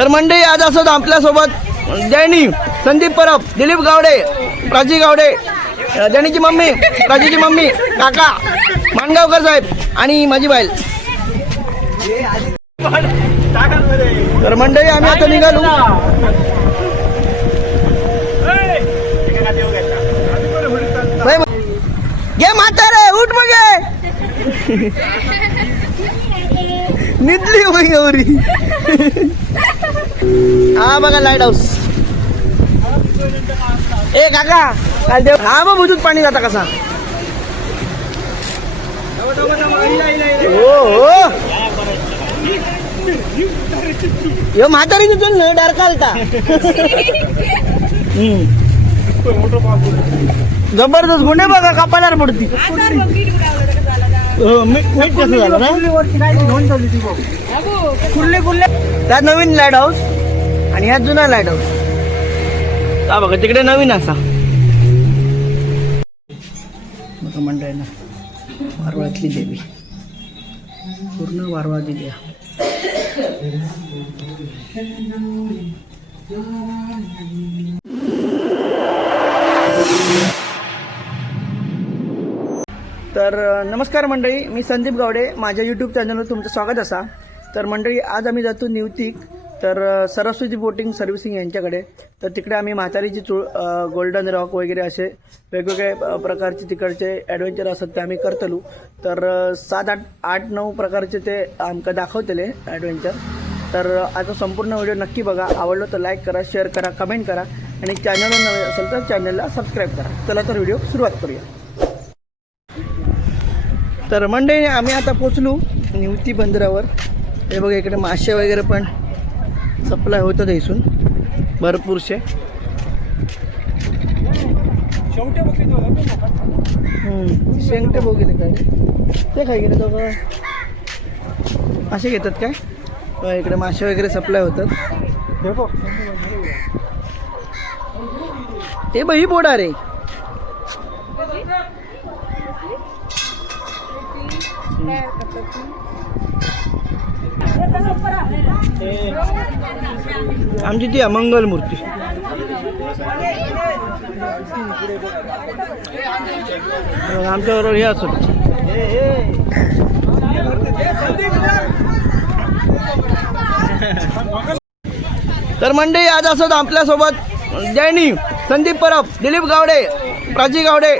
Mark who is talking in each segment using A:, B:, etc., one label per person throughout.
A: तर मंडळी आज असत आपल्यासोबत जैनी संदीप परब दिलीप गावडे प्राची गावडे अ, मम्मी प्राचीची मम्मी काका माणगावकर साहेब आणि माझी बाईल तर मंडळी आम्ही आता निघालो. बाई, घे म्हातारे उठ मग. निदली होई गौरी. हा बघा लाइट हाऊस ए काका. काय देव हा मग भुजूत पाणी जाता कसा. हो हो. यो म्हातारी तिथून न डार हम्म. जबरदस्त गुन्हे बघा कपालार पडती. मीठ कसं झालं ना? नवीन लाइट हाऊस आणि ह्यात जुना लाइट हाऊस का बघा तिकडे नवीन असा. म्हणताय ना वारवातली देवी. पूर्ण वारवा दिली. तर नमस्कार मंडळी मी संदीप गावडे माझ्या यूट्यूब चॅनलवर तुमचं स्वागत असा. तर मंडळी आज आम्ही जातो निवतीक तर सरस्वती बोटिंग सर्व्हिसिंग यांच्याकडे. तर तिकडे आम्ही म्हातारीची चूळ गोल्डन रॉक वगैरे असे वेगवेगळे प्रकारचे तिकडचे ॲडव्हेंचर असतात ते आम्ही करतलो. तर सात आठ आठ नऊ प्रकारचे ते आमकां दाखवतले ॲडव्हेंचर तर आता संपूर्ण व्हिडिओ नक्की बघा. आवडलं तर लाईक करा शेअर करा कमेंट करा. आणि चॅनलवर नवे असेल तर चॅनलला सबस्क्राईब करा. चला तर व्हिडिओ सुरुवात करूया. तर मंडळी आम्ही आता पोचलो निवती बंदरावर. हे बघा इकडे मासे वगैरे पण सप्लाय होतात इथून भरपूरसे शेंगटे बघ गेले काय ते काय गेले दोघं? मासे घेतात काय? इकडे मासे वगैरे सप्लाय होतात. हे. ते बघ ही बोडा रे. आमची ती आहे मंगल मूर्ती. आमच्याबरोबर हे असत तर मंडळी आज असत आपल्यासोबत जैनी संदीप परब दिलीप गावडे प्राची गावडे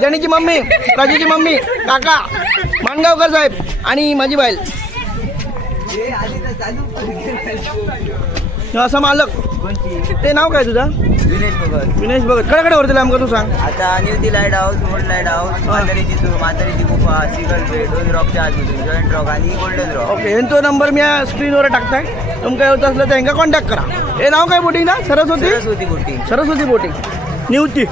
A: जैनीची मम्मी प्राचीची मम्मी काका. माणगावकर साहेब आणि माझी बाईल असं मालक. ते नाव काय तुझं?
B: विनेश भगत.
A: विनेश बघत कडे कडे वरती आमका तू सांग?
B: आता न्यूती lighthouse old lighthouse म्हातारीची म्हातारीची गुफा सिगल बेट दोन रॉकच्या आतमधून जॉईंट रॉक आणि गोल्डन रॉक
A: ओके यांचा नंबर मी स्क्रीनवर टाकताय. तुमका येत असलं तर यांना कॉन्टॅक्ट करा. हे नाव काय बोटिंग ना सरस्वती?
B: सरस्वती गोष्टी
A: सरस्वती बोटिंग. निवती.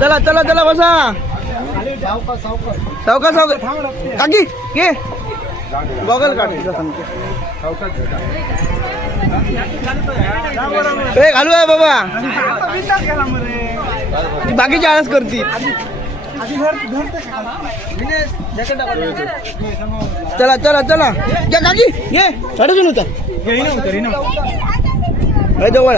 A: चला चला चला बसा. सावका सावका काकी घे गॉगल काढ. सांगते घालू आहे बाबा. बाकीची आळस करती. चला चला चला. घ्या काकी घे साडेसून होता. जवळ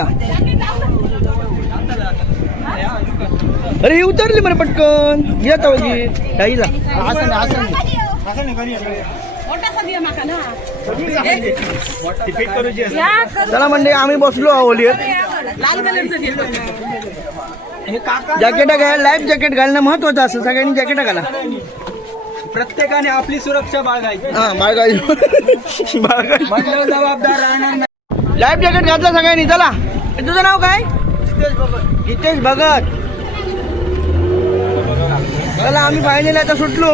A: अरे ही उतरली बरं पटकन. येत बघी ताईला आसन आसन चला म्हणजे आम्ही बसलो ओलीत जॅकेट घ्या लाईफ जॅकेट घालणं महत्वाचं असं. सगळ्यांनी जॅकेट घाला.
B: प्रत्येकाने आपली सुरक्षा बाळगायची.
A: हा बाळगाई
B: म्हटलं जबाबदार राहणार नाही.
A: लाईफ जॅकेट घातलं सगळ्यांनी चला. हे तुझं नाव काय? हितेश भगत. चला आम्ही फायनल आता सुटलो.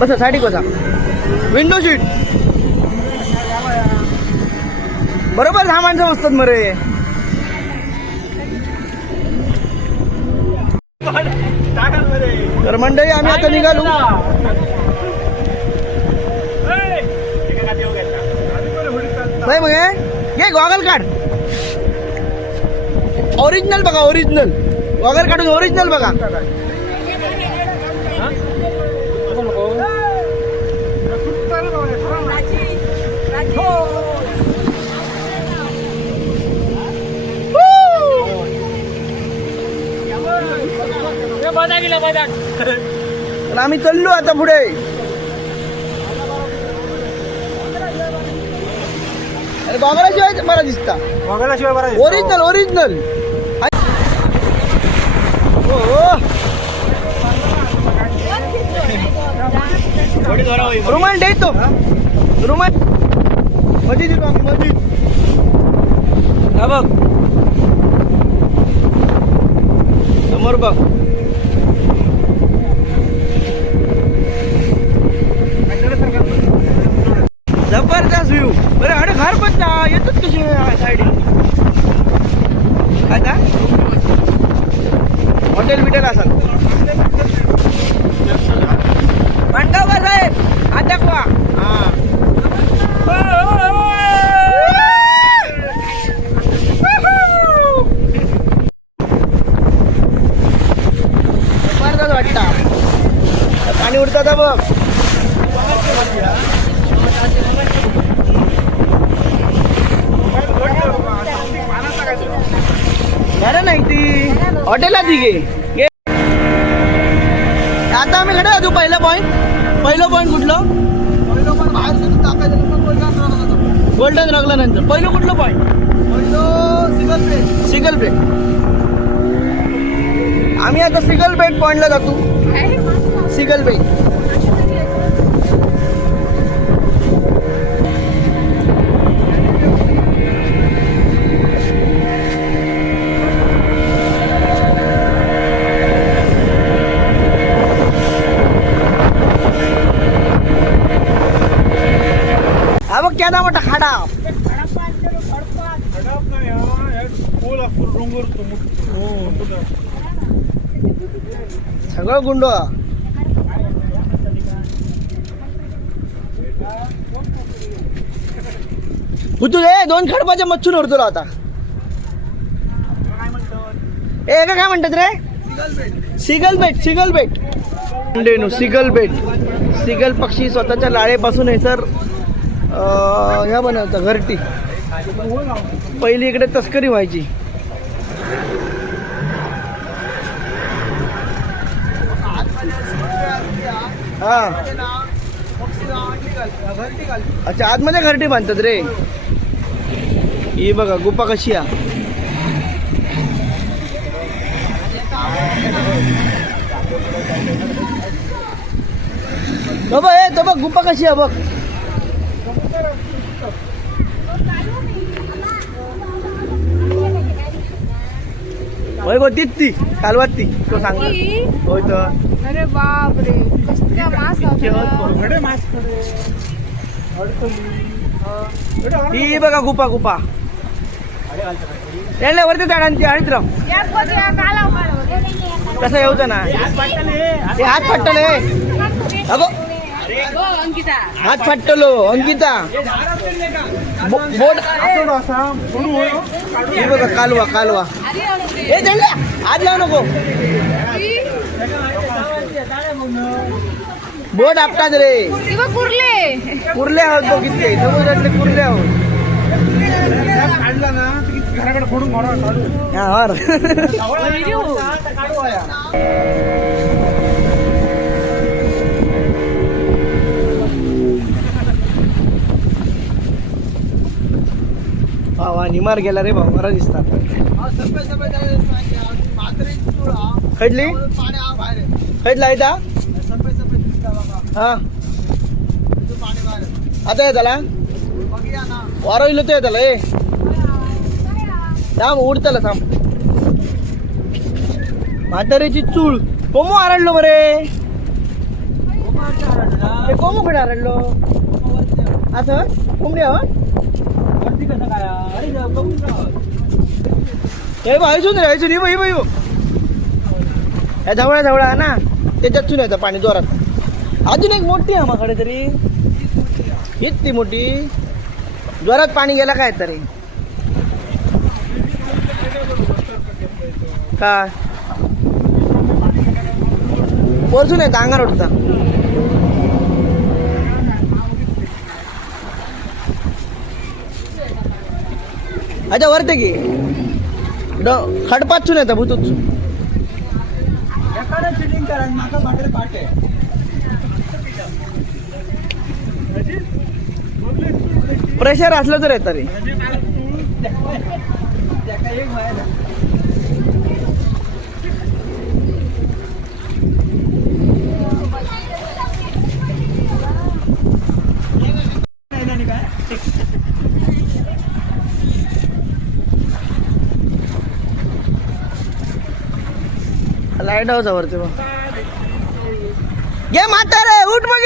A: बसा साठी बसा. विंडो सीट बरोबर दहा माणसं बसतात मरे. तर मंडळी आम्ही आता निघालो. नाही मग? घे गॉगल काढ. ओरिजिनल बघा ओरिजिनल वगैरे काढून ओरिजिनल बघा. आम्ही चाललो आता पुढे. अरे गोगराशिवाय मला दिसता.
C: बरं
A: ओरिजिनल ओरिजिनल रुमाल दे तो रुमाल मध्ये देतो आम्ही मध्ये हा बघ समोर बघ जबरदस्त व्ह्यू बरं अरे घर पण ना येतात कसे साईड काय का हॉटेल बिटेल असाल पांडवकर साहेब हात दाखवा वाटता. पाणी उडतात बघ. नाही ती हॉटेलला ती घे. आता आम्ही कडे तू पहिलं पॉईंट पहिलं पॉईंट कुठलं? गोल्डन रगला नंतर. पहिलं कुठलं पॉईंट सिगल बेट आम्ही आता सिगल बेट पॉईंटला जातो. सिगल बेट हा बघ क्या मोठा? खाडा. सगळं गुंड. तू रे दोन खडपाच्या मच्छून उरतो आता. ए का काय म्हणतात रे? सिगल बेट सिगल बेट. डेनू सिगल बेट. सिगल पक्षी स्वतःच्या लाळेपासून हे सर. ह्या बनवतं घरटी. पहिली इकडे तस्करी व्हायची. हा। अच्छा आतमध्ये घरटी बांधतात रे. ही बघा गुप्पा कशी तो बघ ए तो बघ गुप्पा कशी आहे बघ. होय गो तीच ती कालवात ती. तो सांग. होय तर.
D: अरे बाप रे कसल्या मास
A: ही बघा गुपा गुपा. त्यांना वरती झाडांची आणीत राव कसं येऊचं ना. ते हात फाटले अगो.
D: अंकिता.
A: हात फाटलो अंकिता. बोट. हे बघा कालवा कालवा. हे हात लावू नको. बोट आपटात रे.
D: कुर्ले
A: कुर्ले आहोत बघितले समुद्रातले कुर्ले आहोत
C: काढला ना घराकडे फोडून मारा काढू
A: हा वर वा वा निमार गेला रे भाऊ बरा दिसतात. खडली? खडला आहे ता? हा आता येताला वारो इलो तो येताला ए. थांब उडतला थांब. म्हाताऱ्याची चूळ. कोमो आरडलो बरे. ते कोमो कडे आरडलो? असं कोंबडी हवा हे? बायसून रे बायसून ही बाई या जवळ जवळ आहे ना. त्याच्यातून येतं पाणी जोरात. अजून एक मोठी आहे तरी. इतकी मोठी. जोरात पाणी गेला काय तरी. काय वरसून येतं अंगार उठता अच्छा वरते की? ड- येतं भूतूतसून
B: फिटिंग करा आणि माका पाठरे पाटे
A: प्रेशर असलं तर येतं रे
B: एक
A: लाइट हाऊस वरती बघ. घे म्हातारे उठ मग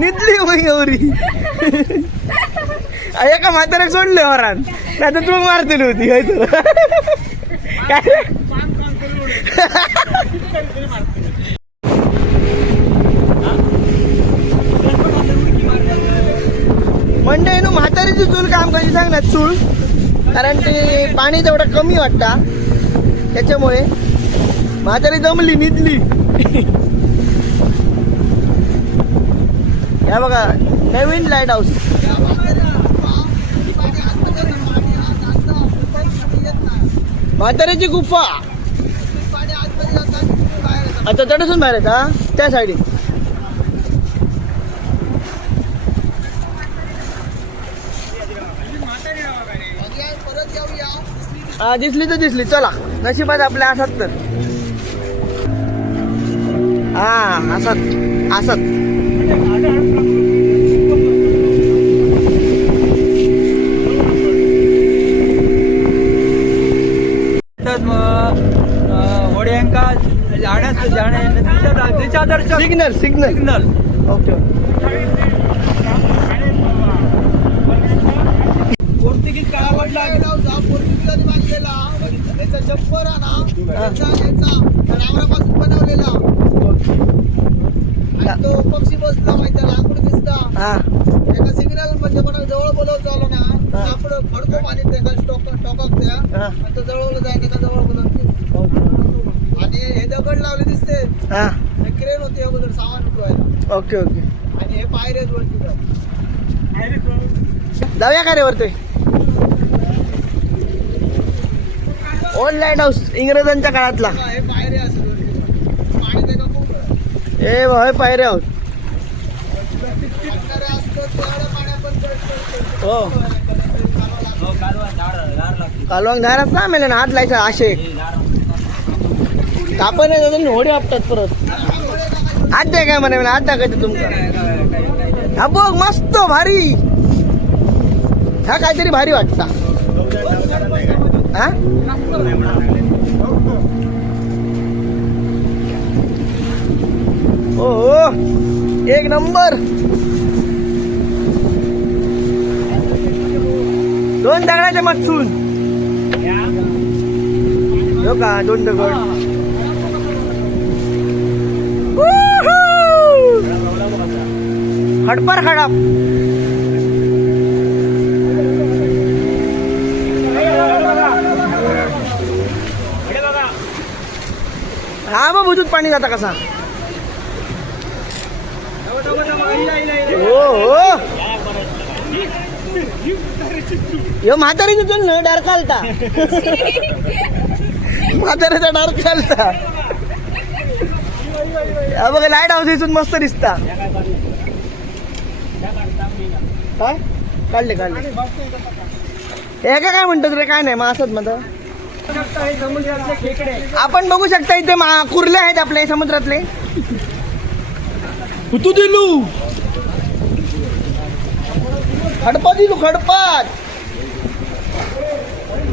A: निदली मग एवढी. एका म्हाताऱ्याक सोडले वरान. नाही तर तू मारतील होती होय तर. काय म्हणजे नू म्हातारीची चूल काम कशी सांग ना चूल? कारण ते पाणी तेवढं कमी वाटता. त्याच्यामुळे म्हातारी जमली निधली या बघा नवीन लाइट हाऊस म्हाताऱ्याची गुफा. आता तडसून बाहेर का त्या साईडी हा दिसली तर दिसली. चला नशिबात आपल्या असत तर. हा असत असत
B: होड्यांका
A: सिग्नल सिग्नल
B: सिग्नल
A: ओके
B: पोर्तुगीज काळामधला
C: पोर्तुगीजांनी बांधलेला याचा डावरापासून बनवलेला. आणि तो पक्षी बसला माहिती लाकूड दिसता.
A: हा.
C: एका सिग्नल म्हणजे मला जवळ बोलवतो आलो ना लाकूड फडको आणि त्याका स्टॉक त्या. आणि तो जवळ जाय त्याका जवळ बोलवते आणि हे दगड लावले दिसते.
A: हा.
C: क्रेन होती अगोदर सामान उठवायला
A: ओके ओके.
C: आणि हे पायरे आहेत वरती.
A: जाऊया का रे वरती? ओल्ड लाइट हाऊस इंग्रजांच्या काळातला.
C: हे
A: ए भाई पायरे आहोत हो. कालवांग धारात ना मेले ना हात लायचा आशे.
B: हे
A: कापण नाही होडी आपतात परत. हात द्या काय म्हणे हात दाखवायचं तुमचा.
B: काय
A: हा बघ मस्त भारी. हा काहीतरी भारी वाटता. हा? ओ एक नंबर. दोन दगडाचे मच्छून हो का? दोन दगड. हडपर हडप हा मग बुजूत पाणी जाता कसा? हो हो. यो म्हातारीचं चल ना डार चालता म्हातारीचा डार चालता हा बघ लाइट हाऊस इथून मस्त दिसता. काय? काढले काढले. हे काय म्हणतात रे? काय नाही मग असंच म्हणतात. आपण बघू शकता इथे मा- कुर्ले आहेत आपले समुद्रातले. तू दिलू खडपा दिलू खडपात.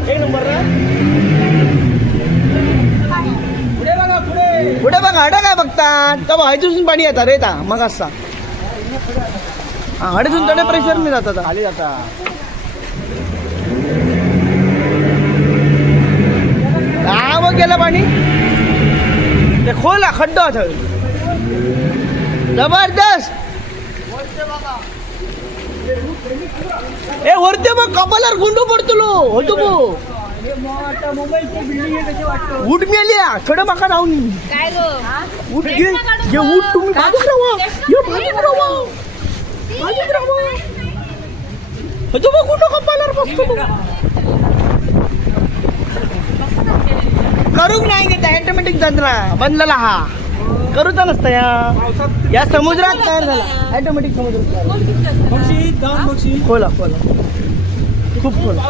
A: एक नंबर
B: पुढे बघा पुढे.
A: पुढे बघा हड काय बघतात का पाणी येतात रे ता मग असा हा हळदीतून तडे प्रेशर मी जातात खाली जाता. हा मग गेलं पाणी ते खोला खड्डा होता जबरदस्त। ए वरते मग कपालार गुंडू पडतलो होतो बो उठ मेल्या कडे माका जाऊन
D: काय ग
A: उठ घे घे उठ तुम्ही बाजूक राहा ये बाजूक राहा बाजूक राहा होतो बघ गुंडू कपालार बसतो बघ. करूक नाही घेता ऑटोमॅटिक तंत्रा बनलेला हा. करूचा नसता या. या समुद्रात तयार झाला. ऑटोमॅटिक समुद्रात खोला खोला. खूप खोला.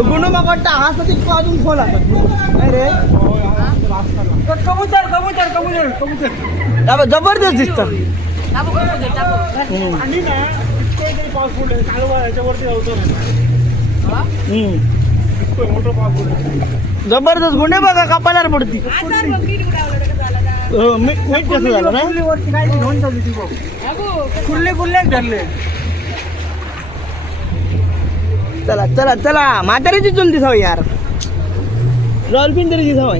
A: गुंडू मग वाटतं. हा सती अजून खोला काय रे.
C: कबूतर कबूतर कबूतर कबूतर.
A: दाबा जबरदस्त दिसत.
C: आणि ना पाऊस पडले कालवा याच्यावरती
A: जबरदस्त गुन्हे बघा कपालार पडती. हो, मीठ कसं झालं ना
C: वरती काय घेऊन चालली ती बघ. कुल्ले कुल्ले धरले.
A: चला चला चला. म्हातारीची चूल दिसाव यार. डॉल्फिन तरी दिसाव.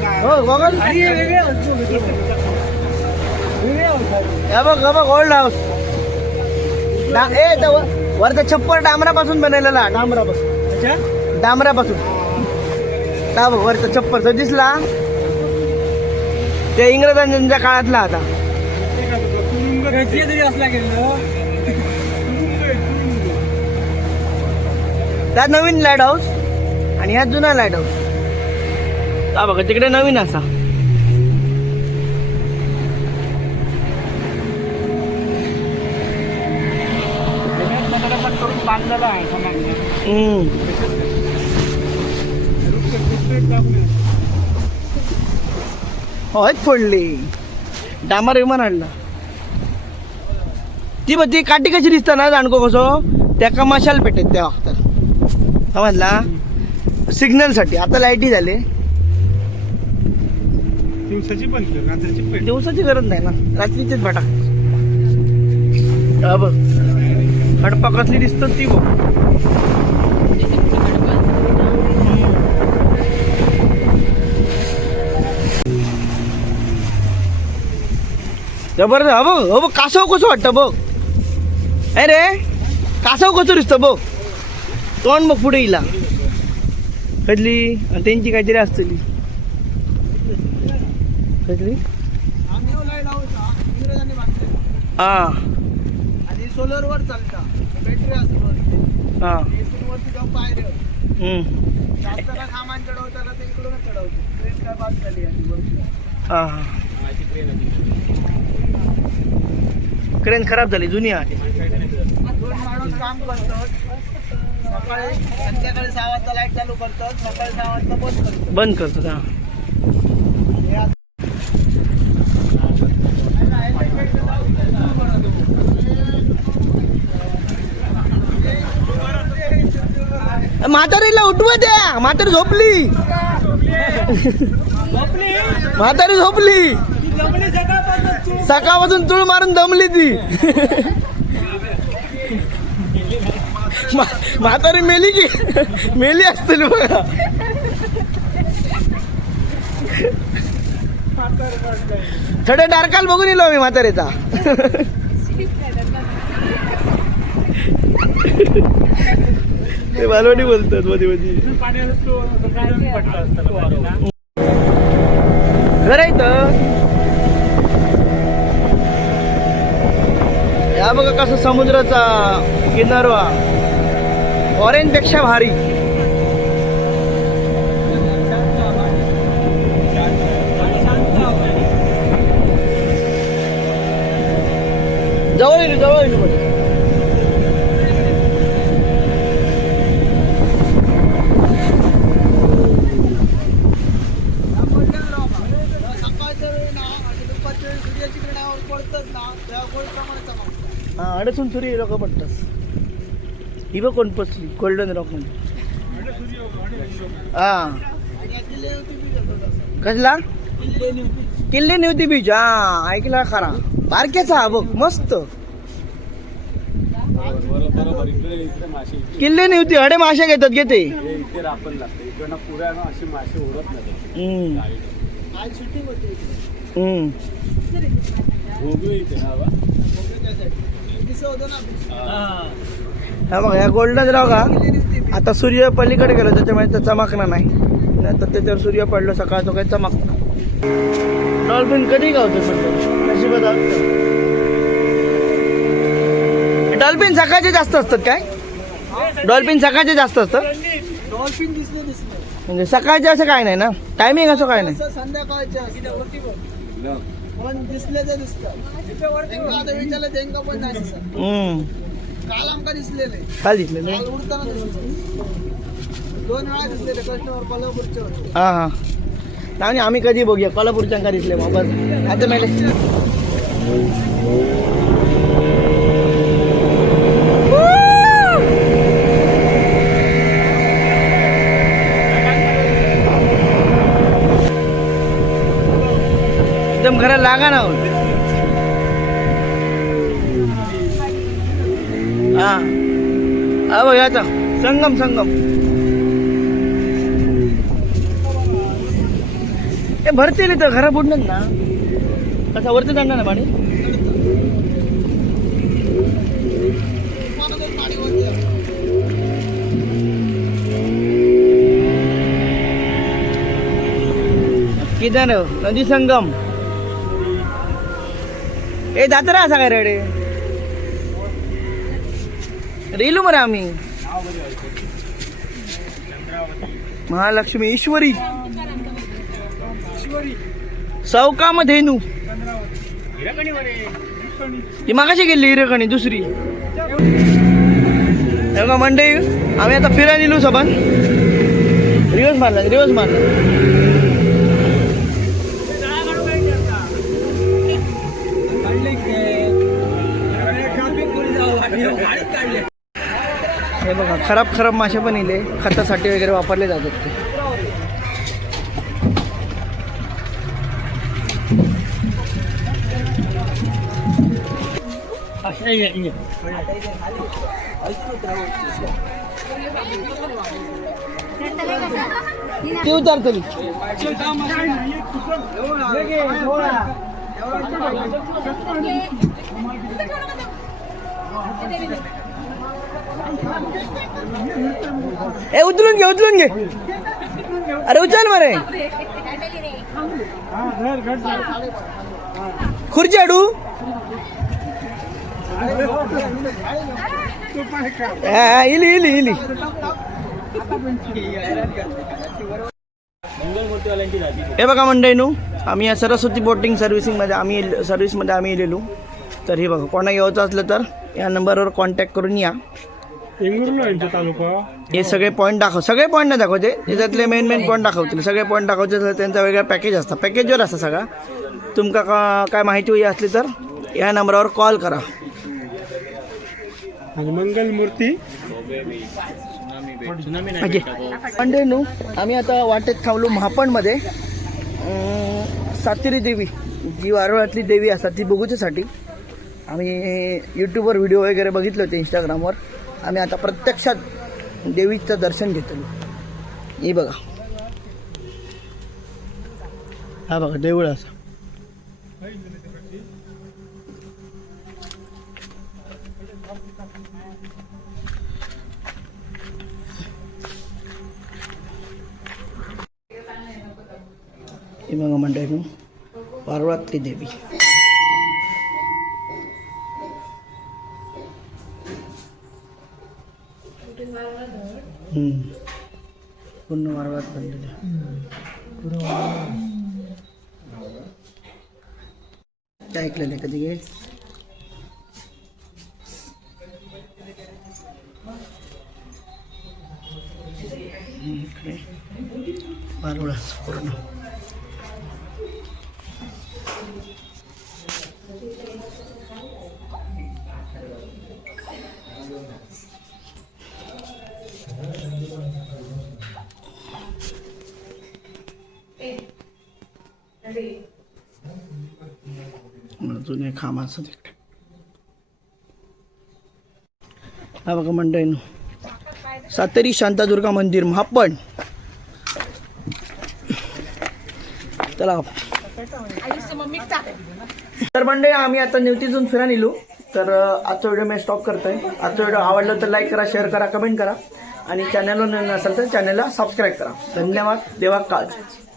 C: काय
A: हो बघ. बघ ओल्ड हाऊस ए त्या वर- वरचा छप्पर डांबरापासून बनवलेला. डांबरापासून. डांबरापासून. का वरचा छप्पर? तो दिसला? ते इंग्रजांच्या काळातला आता. त्यात नवीन लाइट हाऊस आणि ह्यात जुना लाइट हाऊस का बघा तिकडे नवीन असा.
C: बांधलेला आहे समाज
A: हम्म. होय फोडली. डांबर विमान आणला. ती बघ ती काठी कशी दिसता ना जाणको कसो त्या मशाल पेटेत त्या वक्तार समजला? सिग्नलसाठी आता लाईटी झाले.
C: दिवसाची पण
A: दिवसाची गरज नाही ना. रात्रीचीच फटा हा बघ. खडपा कसली दिसतात ती बघ. जबरदस्त हा बघ हो बघ कासव कसं वाटतं बघ. अरे कासव कसं दिसतं बघ. तोंड बघ पुढे येईल कधली आणि त्यांची काहीतरी असतली. कधली
C: हा. इंग्रजांनी बांधलेला
A: हा
C: आणि सोलर वर चालता बॅटरी असते
A: हा
C: इथून वरती जाऊन पायऱ्या
A: हम्म.
C: जाताना सामान चढवताना ते इकडूनच चढवतो. ट्रेन काय बाद झाली वरती.
A: हा हा. क्रेन खराब झाली जुनी आहे.
C: दोन माणूस काम करतात. सकाळी संध्याकाळी सहा वाजता लाइट चालू करतात. सकाळी सहा वाजता बंद करतात.
A: बंद करतो हे. म्हातारीला उठव द्या. म्हातारी झोपली. म्हातारी झोपली. सकाळपासून चूळ मारून दमली ती. म्हातारी मेली की? मेली असतील बघा. थोडे डारकाल बघून येलो आम्ही म्हातारीचा. ते मालवणी बोलतात मध्ये मध्ये. खरं आहे या बघा कसं समुद्राचा किनारा ऑरेंजपेक्षा भारी. जवळ येईल जवळ येईल पण
C: सकाळच्या वेळी ना आणि दुपारच्या वेळी सूर्याची किरणावर पडतात ना त्या गोल प्रमाणे
A: सूर्य लोक पडतात ही बघ कोण पसली गोल्डन रॉक म्हणजे हा. कसला?
C: किल्ले नव्हती
A: बीच हा ऐकला खरा. बारक्याचा हा बघ मस्त. किल्ले नव्हती हडे मासे घेतात घेते हम्म, हा. बघा या गोल्डन राव का? आता सूर्य पलीकडे गेलो त्याच्यामुळे तर चमकणार नाही. नाही तर त्याच्यावर सूर्य पडलो सकाळ तो काही चमकणार डॉल्फिन कधी गावतो म्हणतो नशिबात डॉल्फिन सकाळचे जास्त असतात काय? डॉल्फिन सकाळचे जास्त असतात?
C: डॉल्फिन दिसले दिसले
A: म्हणजे सकाळचे असं काय नाही ना? टायमिंग असं काय नाही?
C: संध्याकाळच्या दिसले आता विचारलं दिसत काल आमका दिसलेले
A: दिसलेलं
C: काल उडताना दोन वेळा दिसलेले कस्टमर कोल्हापूरचे हा
A: हां हां आणि आम्ही कधी बघूया कोल्हापूरच्या दिसले मग बस आता मेले एकदम घरात लागा ना हो. हां. हा हा बघ आता. संगम संगम. हे भरतील तर घरा बुडणार ना. कसा वरती जाणार ना पाणी?
C: तुफानातच
A: हो? नदी संगम. ए जात रा असा काय रेडे रेलू मरे आम्ही. महालक्ष्मी ईश्वरी. सौकाम धेनू ती मागाशी गेली हिरकणी दुसरी. मंडई आम्ही आता फिरायला नेलो सबन रिवर्स मारला रिवर्स मारला. हे बघा खराब खराब मासे पण इले खतासाठी वगैरे वापरले जातात ते. ते ए उचलून घे उचलून घे. अरे उचल मारे. खुर्ची अडू हा, हा, इली इली इली हे बघा मंडळीनू आम्ही या सरस्वती बोटिंग सर्व्हिसिंगमध्ये आम्ही सर्व्हिसमध्ये आम्ही येलेलो तर हे बघा कोणा यायचं असलं तर या नंबरवर कॉन्टॅक्ट करून या.
E: तालुका.
A: हे सगळे पॉईंट दाखव सगळे पॉईंट नाही दाखवते त्याच्यातले मेन मेन पॉईंट दाखवतील. सगळे पॉईंट दाखवते तर त्यांचा वेगळा पॅकेज असतं. पॅकेजवर असतं सगळा. तुमका काय माहिती हवी असली तर या नंबरवर कॉल करा.
E: मंगलमूर्ती
A: ओके. मंडे नू आम्ही आता वाटेत थांबलो महापणमध्ये. सातेरी देवी जी वारुळातली देवी असतात ती बघूच्यासाठी. आम्ही यूट्यूबवर व्हिडिओ वगैरे बघितले होते इंस्टाग्रामवर आम्ही आता प्रत्यक्षात देवीचं दर्शन घेतलो. हे बघा. हा बघा देऊळ असं. हे बघा मंडळी वारुळातली देवी. पूर्ण वारुळात बनलेली काय ऐकलेलं आहे कधी गेल? अजून एक खांबाचं तिकडे हा बघा मंडळी सातेरी शांतादुर्गा मंदिर महापण. चला. तर मंडळी आम्ही आता निवतीतून फिरा निलो तर आजचा व्हिडिओ मी स्टॉप करतोय. आजचा व्हिडिओ आवडला तर लाईक करा शेअर करा कमेंट करा. आणि चॅनलवर नसेल तर चॅनलला सबस्क्राईब करा. धन्यवाद. देवा काळजी.